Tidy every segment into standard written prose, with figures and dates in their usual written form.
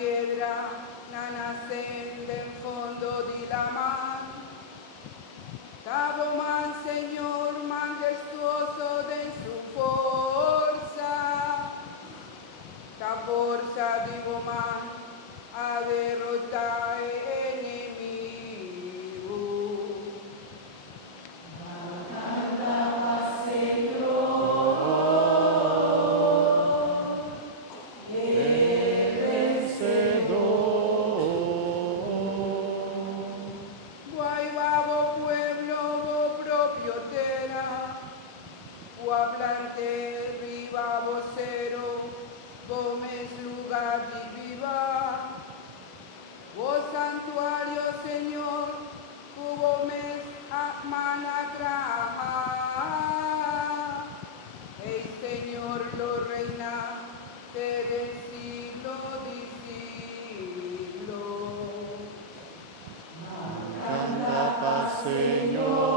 piedra nascente en fondo de la mar. Cabo man, Señor, majestuoso de su forza. La forza digo man a derrotar enemigo. Guaybabo pueblo, vo propio terra, o hablante, riba vocero, Gómez lugar de viva. Oh santuario, Señor, Gómez managra. El Señor lo reina desde el siglo de siglo. Canta paz, Señor.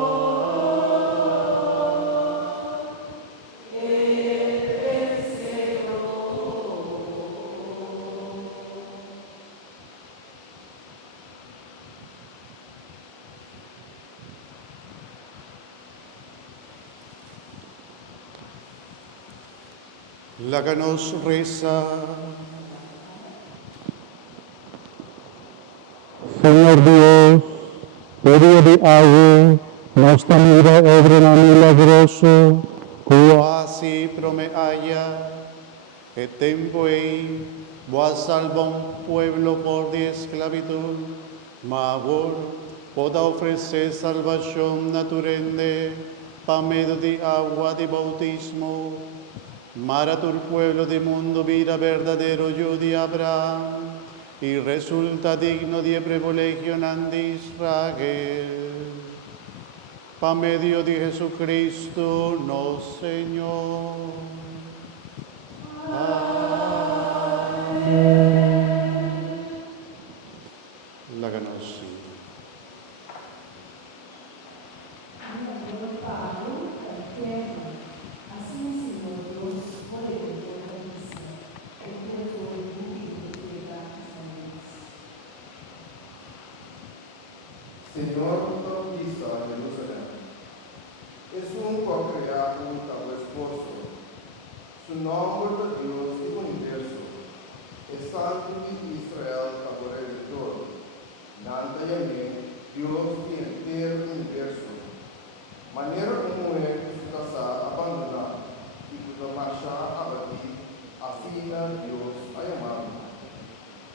La que nos reza. Señor Dios, medio de agua, nostra mira obra milagroso, Quasi prome haya, que tempo ei, vos salva un pueblo por de esclavitud, ma vos poda ofrecer salvación naturende, pa medio de agua de bautismo, mara tu pueblo de mundo vida verdadero yo de Abraham, y resulta digno de privilegio de Israel. Pa medio de Jesucristo, no Señor. La ganosi. Señor, conquista a Jerusalén. Es un co-creado como esposo. Su nombre de Dios y universo. Es santo de Israel como redentor. Nanta Yamé, Dios y entero universo. Manera como es su casa abandonada y su marcha abatida, así Dios ha llamado.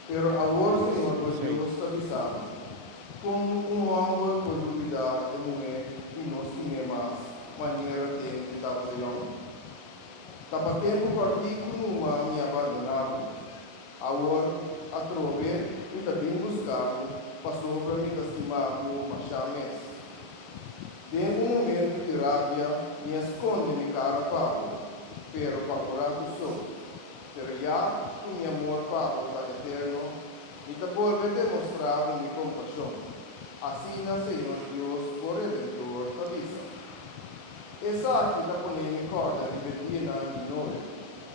Pero ahora, Señor, pues Dios está avisado. Como um homem por duvidar de mulher e não se mais maneira de tabuleão. Tapa tempo partido numa minha abandonado. Agora, a trove e também buscado, passou para me estimar no machames. Tem um momento de rábia e esconde minha cara para pero para o sol. Seria minha amor para o eterno e depois de demonstrar minha compaixão. Assim, Senhor Deus, por redentor da vida. Essa aqui da polêmica corda de Betina e Nore.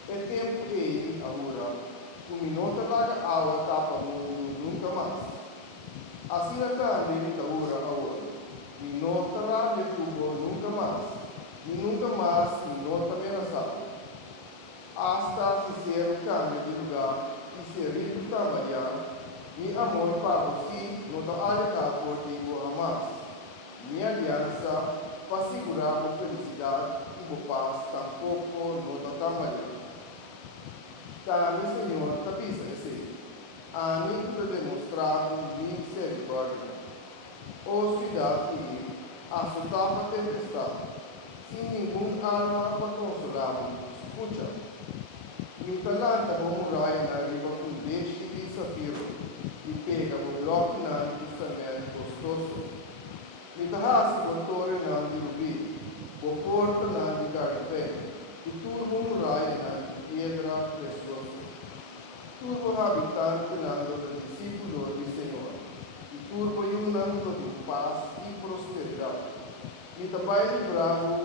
É tempo que, agora, o minuto da água tapa no nunca mais. Assim, a também está agora. Minuto lá de tubo nunca mais. E nunca mais, minuto ameaçado. Hasta se ser um cambio de lugar e ser rico trabalhar. Mi amor para si não está alertado por ti por amar. Minha aliança para segurar a felicidade e a paz tampouco não está tamanho. Também, Senhor, está pensando assim. A mim para demonstrar misericórdia. Ou cuidar de assustar a tempestade. Sem nenhum alma para consolar. Escuta. Me talanta como raio na riba com deixe de safiro. E pega o bloco na justamente gostoso. E tahas o torre na de rubi, o porto na de carne, e tudo murai na piedra preciosa. Tudo habitante na do discípulo do Senhor, e tudo yunando de paz e prosperidade. E também livrado